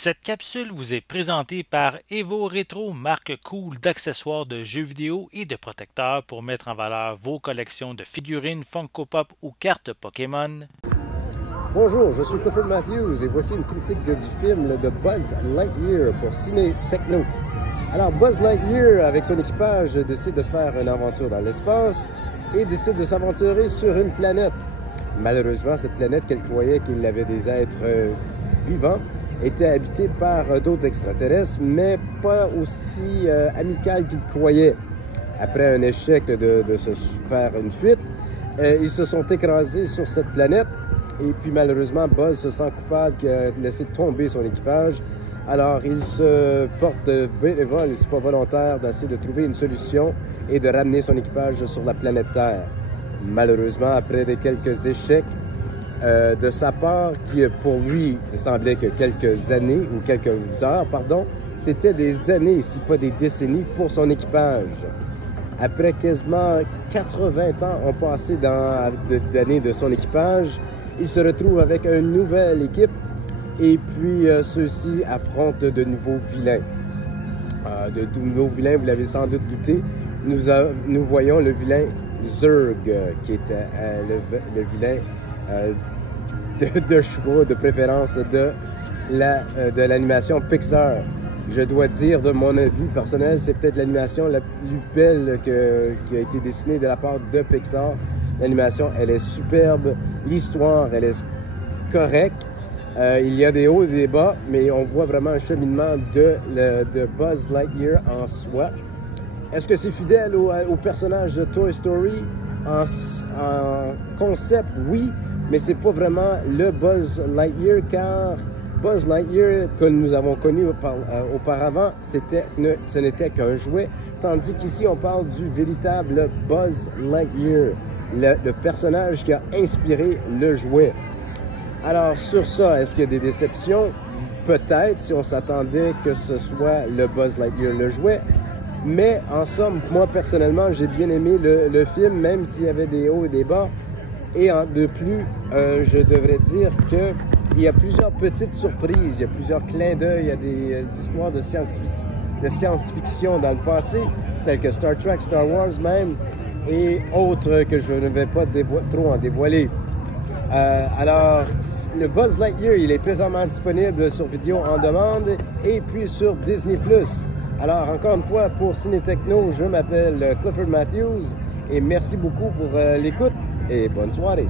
Cette capsule vous est présentée par Evo Retro, marque cool d'accessoires de jeux vidéo et de protecteurs pour mettre en valeur vos collections de figurines Funko Pop ou cartes Pokémon. Bonjour, je suis Clifford Matthews et voici une critique du film de Buzz Lightyear pour Ciné Techno. Alors Buzz Lightyear, avec son équipage, décide de faire une aventure dans l'espace et décide de s'aventurer sur une planète. Malheureusement, cette planète qu'elle croyait qu'il avait des êtres vivants était habitée par d'autres extraterrestres, mais pas aussi amicales qu'il croyait. Après un échec de se faire une fuite, ils se sont écrasés sur cette planète. Et puis malheureusement, Buzz se sent coupable qu'il a laissé tomber son équipage. Alors il se porte bénévole, c'est pas volontaire, d'essayer de trouver une solution et de ramener son équipage sur la planète Terre. Malheureusement, après quelques échecs de sa part, qui pour lui il semblait que quelques années, ou quelques heures, pardon, c'était des années, si pas des décennies, pour son équipage. Après quasiment 80 ans ont passé d'années de son équipage, il se retrouve avec une nouvelle équipe et puis ceux-ci affrontent de nouveaux vilains. De nouveaux vilains, vous l'avez sans doute douté, nous voyons le vilain Zurg, qui était le vilain de choix, de préférence de l'animation Pixar. Je dois dire, de mon avis personnel, c'est peut-être l'animation la plus belle qui a été dessinée de la part de Pixar. L'animation, elle est superbe. L'histoire, elle est correcte. Il y a des hauts et des bas, mais on voit vraiment un cheminement de Buzz Lightyear en soi. Est-ce que c'est fidèle au personnage de Toy Story? En concept, oui, mais c'est pas vraiment le Buzz Lightyear, car Buzz Lightyear, que nous avons connu auparavant, ce n'était qu'un jouet, tandis qu'ici, on parle du véritable Buzz Lightyear, le personnage qui a inspiré le jouet. Alors, sur ça, est-ce qu'il y a des déceptions? Peut-être, si on s'attendait que ce soit le Buzz Lightyear, le jouet. Mais, en somme, moi, personnellement, j'ai bien aimé le film, même s'il y avait des hauts et des bas. Et de plus, je devrais dire qu'il y a plusieurs petites surprises, il y a plusieurs clins d'œil, il y a des histoires de science-fiction dans le passé, telles que Star Trek, Star Wars même, et autres que je ne vais pas trop en dévoiler. Alors, le Buzz Lightyear, il est présentement disponible sur vidéo en demande et puis sur Disney+. Alors, encore une fois, pour Ciné Techno, je m'appelle Clifford Matthews et merci beaucoup pour l'écoute et bonne soirée.